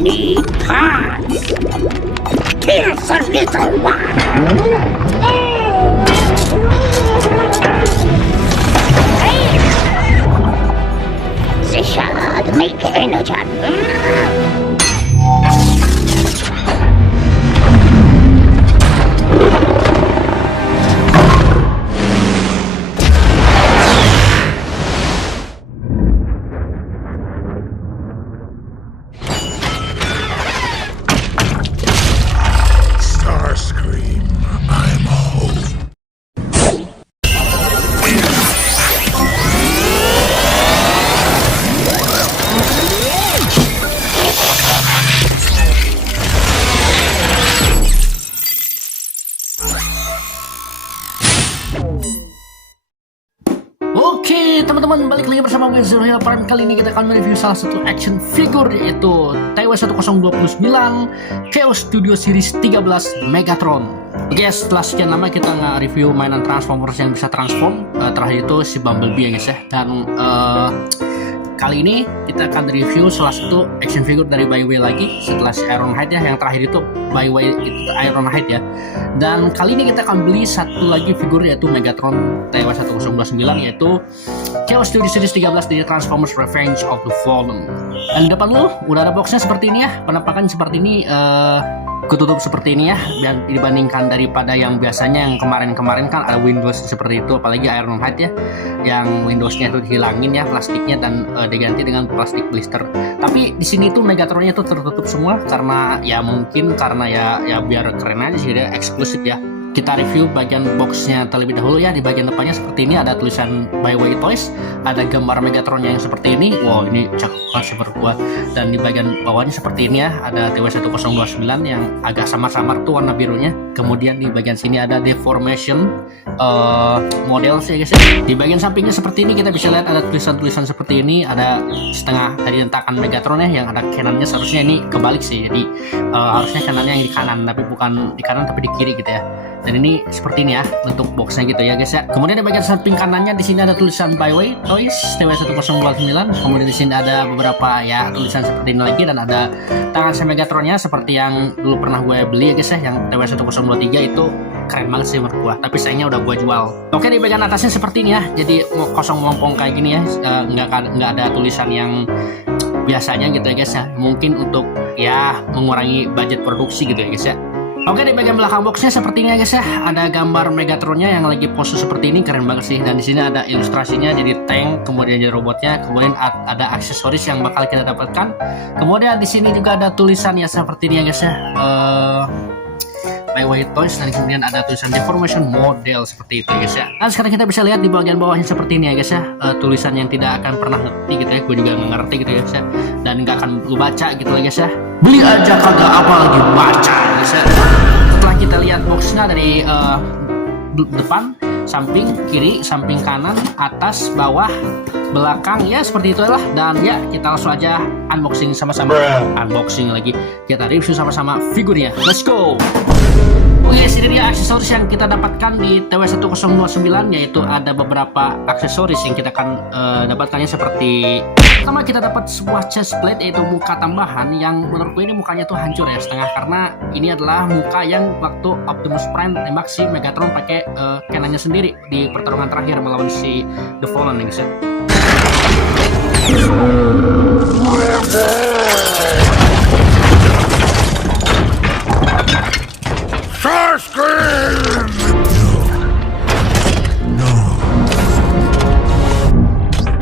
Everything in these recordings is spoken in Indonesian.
Need time. Here's a little one. Sicher, make energy. Starscream, I'm home. Oke teman-teman, balik lagi bersama gue Zero Hill Prime. Kali ini kita akan mereview salah satu action figure, yaitu TW1029 Chaos Studio Series 13 Megatron. Oke, setelah sekian lama kita nge-review mainan Transformers yang bisa transform, terakhir itu si Bumblebee ya guys ya. Dan kali ini kita akan review salah satu action figure dari Byway lagi setelah si Ironhide ya. Yang terakhir itu Byway itu Ironhide ya. Dan kali ini kita akan beli satu lagi figur, yaitu Megatron TW1029, yaitu Chaos Studio Series 13 dari Transformers Revenge of the Fallen. Dan di depan lu udah ada boxnya seperti ini ya. Penampakan seperti ini, ketutup seperti ini ya, dan dibandingkan daripada yang biasanya yang kemarin-kemarin kan ada Windows seperti itu, apalagi Ironhide ya, yang Windowsnya itu dihilangin ya plastiknya dan diganti dengan plastik blister. Tapi di sini tuh Megatronnya tuh tertutup semua karena ya mungkin karena ya biar keren aja sih, dia eksklusif ya. Kita review bagian boxnya terlebih dahulu ya. Di bagian depannya seperti ini ada tulisan Byway Toys, ada gambar Megatronnya yang seperti ini. Wow, ini cakep banget sih menurut gua. Dan di bagian bawahnya seperti ini ya, ada TW1029 yang agak samar-samar tuh warna birunya. Kemudian di bagian sini ada deformation model sih guys ya. Di bagian sampingnya seperti ini kita bisa lihat ada tulisan-tulisan seperti ini. Ada setengah dari hentakan Megatron ya, yang ada kanannya. Seharusnya ini kebalik sih, jadi harusnya kanannya yang di kanan, tapi bukan di kanan tapi di kiri gitu ya. Dan ini seperti ini ya bentuk boxnya gitu ya guys ya. Kemudian di bagian samping kanannya di sini ada tulisan Byway Toys TW1029. Kemudian di sini ada beberapa ya tulisan seperti ini lagi, dan ada tangan si Megatronnya seperti yang dulu pernah gue beli ya guys ya, yang TW1023 itu keren banget sih menurut gua, tapi sayangnya udah gua jual. Oke, di bagian atasnya seperti ini ya, jadi kosong melompong kayak gini ya, nggak ada tulisan yang biasanya gitu ya guys ya, mungkin untuk ya mengurangi budget produksi gitu ya guys ya. Oke, di bagian belakang boxnya seperti ini ya guys ya, ada gambar Megatronnya yang lagi pose seperti ini, keren banget sih. Dan di sini ada ilustrasinya jadi tank, kemudian jadi robotnya, kemudian ada aksesoris yang bakal kita dapatkan. Kemudian di sini juga ada tulisan ya seperti ini ya guys ya, Byway Toys, dan kemudian ada tulisan deformation model seperti itu guys ya. Dan sekarang kita bisa lihat di bagian bawahnya seperti ini ya guys ya, tulisan yang tidak akan pernah ngerti gitu ya, gue juga nggak ngerti gitu ya guys ya, dan nggak akan lu baca gitu ya guys ya. Beli aja kagak apa lagi baca guys ya. Setelah kita lihat boxnya dari depan, samping kiri, samping kanan, atas, bawah, belakang ya seperti itu lah. Dan ya kita langsung aja unboxing sama-sama. Unboxing lagi, kita review sama-sama figurnya. Let's go. Oke, ini dia aksesoris yang kita dapatkan di TW1029, yaitu ada beberapa aksesoris yang kita akan dapatkannya seperti pertama kita dapat sebuah chest plate, yaitu muka tambahan yang menurut gue ini mukanya tuh hancur ya setengah, karena ini adalah muka yang waktu Optimus Prime tembak si Megatron pakai kanannya sendiri di pertarungan terakhir melawan si The Fallen ya guys ya. Starscream! No.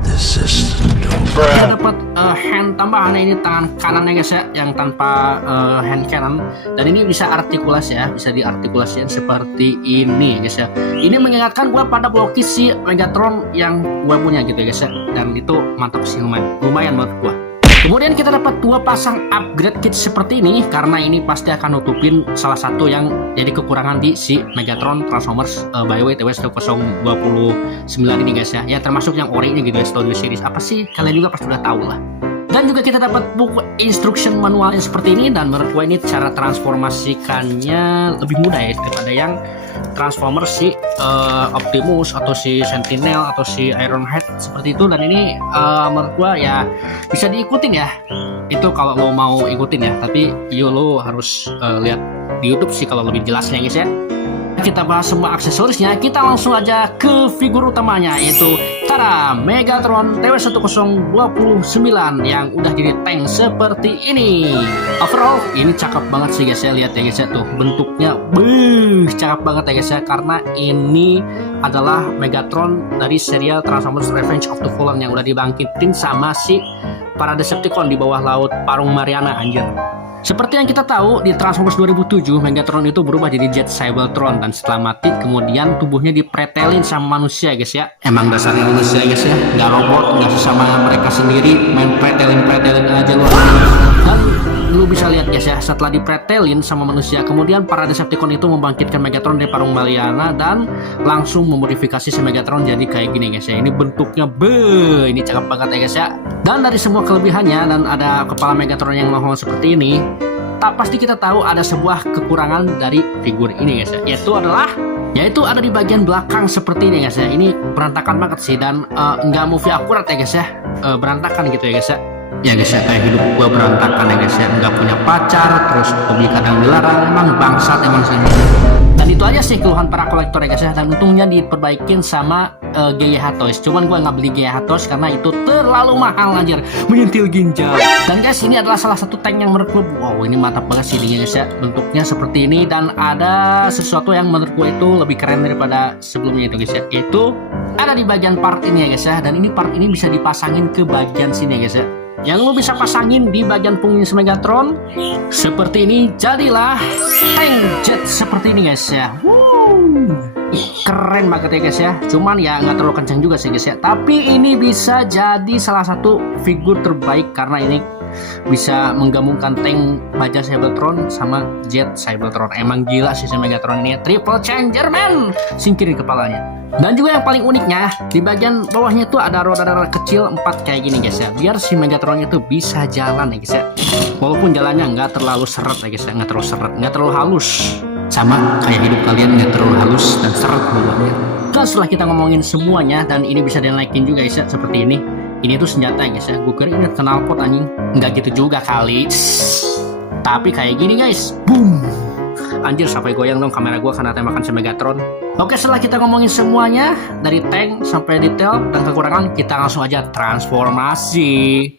This isn't over. Kita dapat hand tambahan, ini tangan kanannya guys ya, yang tanpa hand cannon, dan ini bisa artikulasi ya, bisa diartikulasikan seperti ini guys ya. Ini mengingatkan gua pada blokis si Megatron yang gua punya gitu ya guys ya, dan itu mantap sih, lumayan buat gua. Kemudian kita dapat dua pasang upgrade kit seperti ini, karena ini pasti akan nutupin salah satu yang jadi kekurangan di si Megatron Transformers Byway TW1029 ini guys ya. Ya termasuk yang ori ini gitu ya, Studio Series apa sih, kalian juga pasti udah tahu lah. Dan juga kita dapat buku instruction manualnya seperti ini, dan menurut gue ini cara transformasikannya lebih mudah ya daripada yang Transformer si Optimus atau si Sentinel atau si Ironhead seperti itu. Dan ini menurut gua ya bisa diikutin ya, itu kalau lo mau ikutin ya, tapi lo harus lihat di YouTube sih kalau lebih jelasnya guys ya. Kita bahas semua aksesorisnya, kita langsung aja ke figur utamanya, yaitu tada, Megatron TW1029 yang udah jadi tank seperti ini. Overall ini cakep banget sih guys ya, lihat ya guys ya, tuh bentuknya cakep banget ya guys ya, karena ini adalah Megatron dari serial Transformers Revenge of the Fallen yang udah dibangkitin sama si para Decepticon di bawah laut Parung Mariana anjir. Seperti yang kita tahu, di Transformers 2007, Megatron itu berubah jadi Jet Cybertron, dan setelah mati kemudian tubuhnya dipretelin sama manusia guys ya. Emang dasarnya manusia guys ya, nggak robot, nggak sesama mereka sendiri, main pretelin aja loh. Dan lu bisa lihat guys ya, setelah dipretelin sama manusia, kemudian para Decepticon itu membangkitkan Megatron dari Parung Mariana dan langsung memodifikasi si Megatron jadi kayak gini guys ya. Ini bentuknya ini cakep banget ya guys ya. Dan dari semua kelebihannya dan ada kepala Megatron yang nongol seperti ini, tak pasti kita tahu ada sebuah kekurangan dari figur ini guys ya, yaitu ada di bagian belakang seperti ini guys ya. Ini berantakan banget sih, dan nggak movie akurat ya guys ya, berantakan gitu ya guys ya. Ya guys ya, kayak hidup gua berantakan ya guys ya, nggak punya pacar, terus hobi kadang dilarang, emang bangsat emang sih. Dan itu aja sih keluhan para kolektor ya guys ya, dan untungnya diperbaikin sama GYH Toys. Cuman gue nggak beli GYH Toys karena itu terlalu mahal anjir, menyentil ginjal. Dan guys, ini adalah salah satu tank yang menurut gue, wow ini mantap banget sih guys ya, bentuknya seperti ini. Dan ada sesuatu yang menurut gue itu lebih keren daripada sebelumnya itu guys ya, itu ada di bagian part ini ya guys ya. Dan ini part ini bisa dipasangin ke bagian sini ya guys ya, yang lo bisa pasangin di bagian punggungnya Megatron seperti ini. Jadilah tank jet seperti ini guys ya. Keren banget ya guys ya, cuman ya nggak terlalu kencang juga sih guys ya, tapi ini bisa jadi salah satu figur terbaik karena ini bisa menggabungkan tank baja Cybertron sama jet Cybertron. Emang gila sih si Megatron ini, triple changer man, singkirin kepalanya. Dan juga yang paling uniknya, di bagian bawahnya itu ada roda-roda kecil 4 kayak gini guys ya, biar si Megatron itu bisa jalan ya guys ya. Walaupun jalannya nggak terlalu seret ya guys ya, nggak terlalu halus, sama kayak hidup kalian nggak terlalu halus dan seret bawaannya. Dan setelah kita ngomongin semuanya, dan ini bisa dinaikin juga guys ya, seperti ini. Ini tuh senjata ya guys ya, gue kira ini knalpot anjing, nggak gitu juga kali. Tapi kayak gini guys, boom. Anjir sampai goyang dong kamera gue karena tembakan si Megatron. Oke, setelah kita ngomongin semuanya dari tank sampai detail dan kekurangan, kita langsung aja transformasi.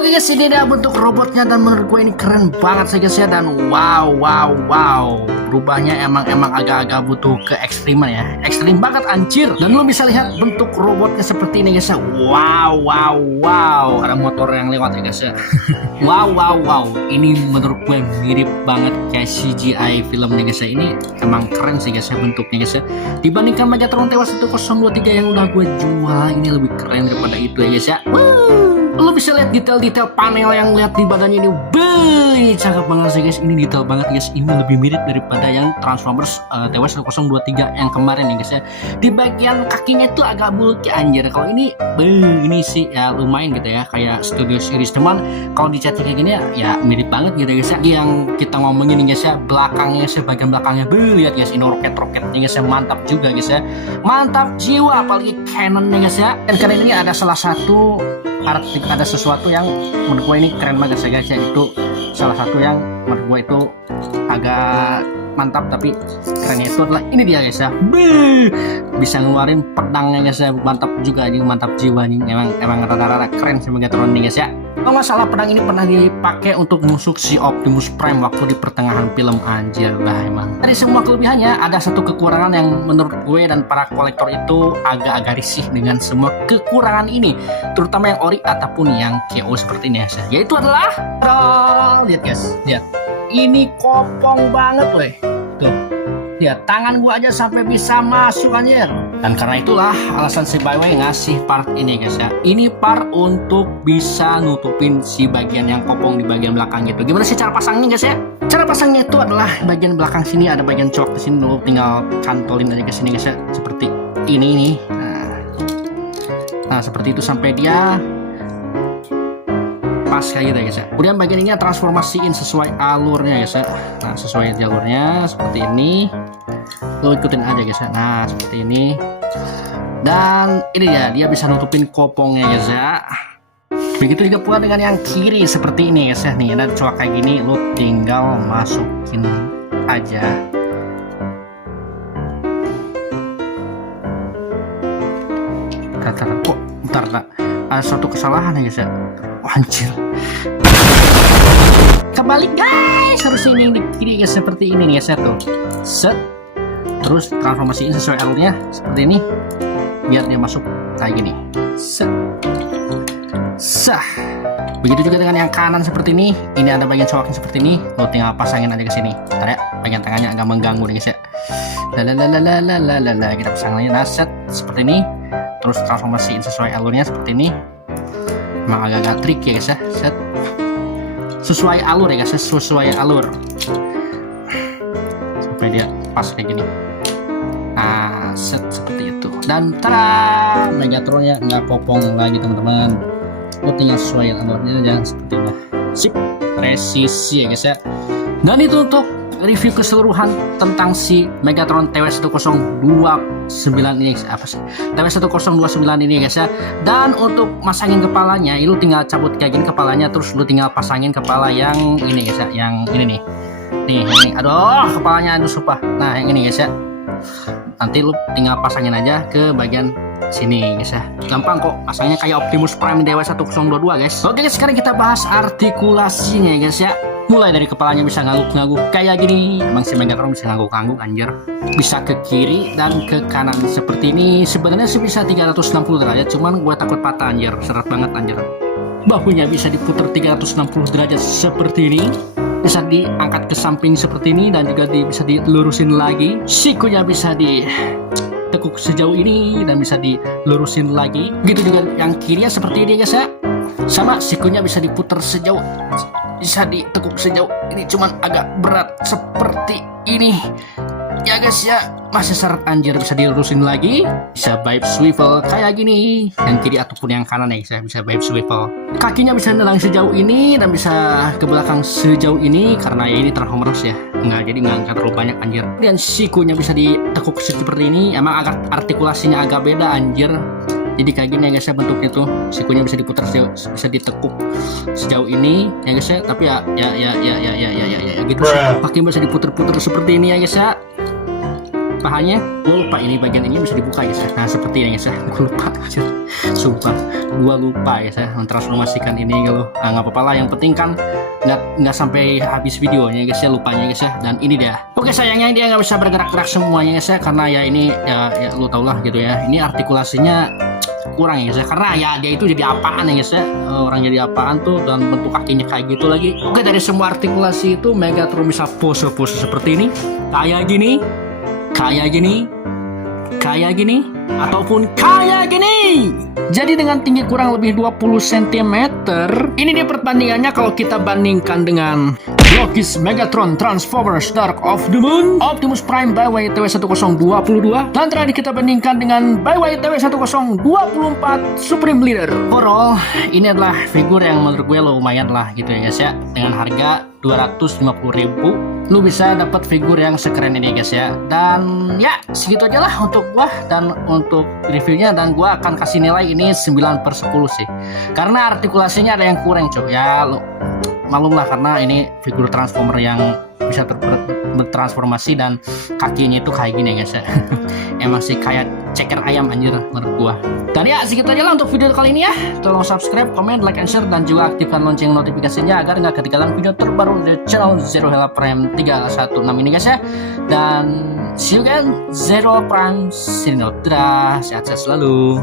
Oke guys, ini dia bentuk robotnya dan menurut gue ini keren banget sih guys ya. Dan wow, berubahnya emang agak-agak butuh ke ekstriman ya, ekstrim banget anjir. Dan lo bisa lihat bentuk robotnya seperti ini guys ya. Wow, ada motor yang lewat ya guys ya. wow, ini menurut gue mirip banget kayak CGI filmnya guys ya. Ini emang keren sih guys ya bentuknya guys ya. Dibandingkan Megatron TW 1023 yang udah gue jual, ini lebih keren daripada itu ya guys ya. Lo bisa lihat detail-detail panel yang lihat di badannya ini. Cakep banget sih guys. Ini detail banget guys. Ini lebih mirip daripada yang Transformers TW 1023 yang kemarin ya guys ya. Di bagian kakinya tuh agak bulky anjir. Kalau ini sih ya lumayan gitu ya, kayak Studio Series. Cuman kalau dicat kayak gini ya mirip banget gitu guys ya. Yang kita ngomongin guys ya, belakangnya sih, bagian belakangnya lihat guys, ini roket-roketnya guys ya, mantap juga guys ya. Mantap jiwa, apalagi Canon-nya guys ya. Dan kali ini ada salah satu ada sesuatu yang menurut gue ini keren banget guys ya. Itu salah satu yang menurut gue itu agak mantap, tapi kerennya itu adalah ini dia guys ya. Bisa ngeluarin pedangnya guys ya, mantap juga ini, mantap jiwa nih. Emang rada-rada keren sih Megatron nih guys ya. Kalau nggak salah pedang ini pernah dipakai untuk musuh si Optimus Prime waktu di pertengahan film anjir lah emang. Dari semua kelebihannya ada satu kekurangan yang menurut gue dan para kolektor itu agak-agak risih dengan semua kekurangan ini, terutama yang ori ataupun yang KO seperti ini ya. Yaitu adalah lihat guys, lihat. Ini kopong banget weh. Tuh. Lihat, tangan gua aja sampai bisa masuk anjir. Dan karena itulah alasan si Byway ngasih part ini guys ya. Ini part untuk bisa nutupin si bagian yang kopong di bagian belakang gitu. Gimana sih cara pasangnya guys ya? Cara pasangnya itu adalah bagian belakang sini ada bagian cok di sini, lo tinggal cantolin aja ke sini guys ya. Seperti ini nih. Nah, seperti itu sampai dia pas kayak gitu ya guys ya. Kemudian bagian ini transformasiin sesuai alurnya guys ya. Nah, sesuai jalurnya seperti ini. Lo ikutin aja guys ya. Nah, seperti ini. Dan ini ya, dia bisa nutupin kopongnya guys ya. Begitu juga pula dengan yang kiri seperti ini guys ya. Nih, ada coak kayak gini, lo tinggal masukin aja. Bentar, ada suatu kesalahan ya guys ya. Anjir, kebalik guys, harusnya ini di kiri guys, seperti ini nih guys ya tuh. Set, terus transformasiin sesuai alurnya seperti ini biar dia masuk kayak gini. Set, sah. Begitu juga dengan yang kanan seperti ini. Ini ada bagian cowoknya seperti ini, lo tinggal pasangin aja ke sini. Ntar ya, bagian tangannya agak mengganggu nih guys ya. Kita pasang lagi. Nah, set seperti ini. Terus transformasiin sesuai alurnya seperti ini. Emang agak-agak trik ya guys ya. Set. Sesuai alur ya guys ya, sesuai alur sampai dia pas kayak gini. Nah, set seperti itu. Dan tada, Megatronnya nggak kopong lagi teman-teman. Lo tinggal sesuai alurnya jangan seperti ini. Sip, presisi ya guys ya. Dan itu untuk review keseluruhan tentang si Megatron TW1029 ini apa sih? TW1029 ini guys ya. Dan untuk masangin kepalanya, lu tinggal cabut kayak gini kepalanya, terus lu tinggal pasangin kepala yang ini guys ya, yang ini nih. Nih, ini. Aduh, kepalanya aduh sumpah. Nah, yang ini guys ya. Nanti lu tinggal pasangin aja ke bagian sini guys ya. Gampang kok, pasangnya kayak Optimus Prime TW1022 guys. Oke guys, sekarang kita bahas artikulasinya guys ya. Mulai dari kepalanya bisa ngangguk-ngangguk kayak gini. Emang si Megatron bisa ngangguk-ngangguk anjir. Bisa ke kiri dan ke kanan seperti ini. Sebenarnya sih bisa 360 derajat, cuman gue takut patah anjir. Seret banget anjir. Bahunya bisa diputar 360 derajat seperti ini. Bisa diangkat ke samping seperti ini dan juga bisa dilurusin lagi. Sikunya bisa ditekuk sejauh ini dan bisa dilurusin lagi. Gitu juga yang kirinya seperti ini guys ya. Sama sikunya bisa diputar sejauh, bisa ditekuk sejauh ini, cuman agak berat seperti ini ya guys ya. Masih seret anjir, bisa dilurusin lagi, bisa vibe swivel kayak gini, yang kiri ataupun yang kanan ya guys ya, bisa vibe swivel. Kakinya bisa nelang sejauh ini dan bisa ke belakang sejauh ini karena ya ini Transformers ya, jadi nggak terlalu banyak anjir. Dan sikunya bisa ditekuk seperti ini. Emang agak artikulasinya agak beda anjir. Jadi kayak gini ya guys ya bentuknya tuh. Sikunya bisa diputar sejauh, bisa ditekuk sejauh ini ya guys ya. Tapi ya gitu sih. Kakinya bisa diputar-putar seperti ini ya guys ya. pahanya. Gue lupa ini bagian ini bisa dibuka guys ya. Nah seperti ini guys ya. Gue lupa aja. Sumpah gue lupa guys ya mentransformasikan ini gitu. Nah nggak apa-apa lah, yang penting kan nggak sampai habis videonya guys ya, lupanya guys ya. Dan ini dia. Oke, sayangnya dia nggak bisa bergerak-gerak semuanya guys ya, karena ya ini ya lu tau lah gitu ya, ini artikulasinya kurang ya guys ya, karena ya dia itu jadi apaan ya guys ya, orang jadi apaan tuh, dan bentuk kakinya kayak gitu lagi. Oke, dari semua artikulasi itu Megatron bisa pose-pose seperti ini, kayak gini, ataupun kayak gini. Jadi dengan tinggi kurang lebih 20 cm, ini dia perbandingannya kalau kita bandingkan dengan Logis Megatron Transformers Dark of the Moon, Optimus Prime Byway TW1022, dan terakhir kita bandingkan dengan Byway TW1024 Supreme Leader. Overall, ini adalah figur yang menurut gue lumayan lah gitu ya guys ya. Dengan harga 250.000 lu bisa dapat figur yang sekeren ini guys ya. Dan ya segitu aja lah untuk gua dan untuk reviewnya, dan gua akan kasih nilai ini 9/10 sih, karena artikulasinya ada yang kurang coy ya. Lu malum lah, karena ini figur transformer yang bisa bertransformasi dan kakinya itu kayak gini guys ya. Emang sih kayak ceker ayam anjir menurut gua. Dan ya segitu aja lah untuk video kali ini ya. Tolong subscribe, comment, like, and share, dan juga aktifkan lonceng notifikasinya agar nggak ketinggalan video terbaru dari channel Zero Hela Prime 316 ini guys ya. Dan see you again, Zero Prime Sinodra, sehat-sehat selalu.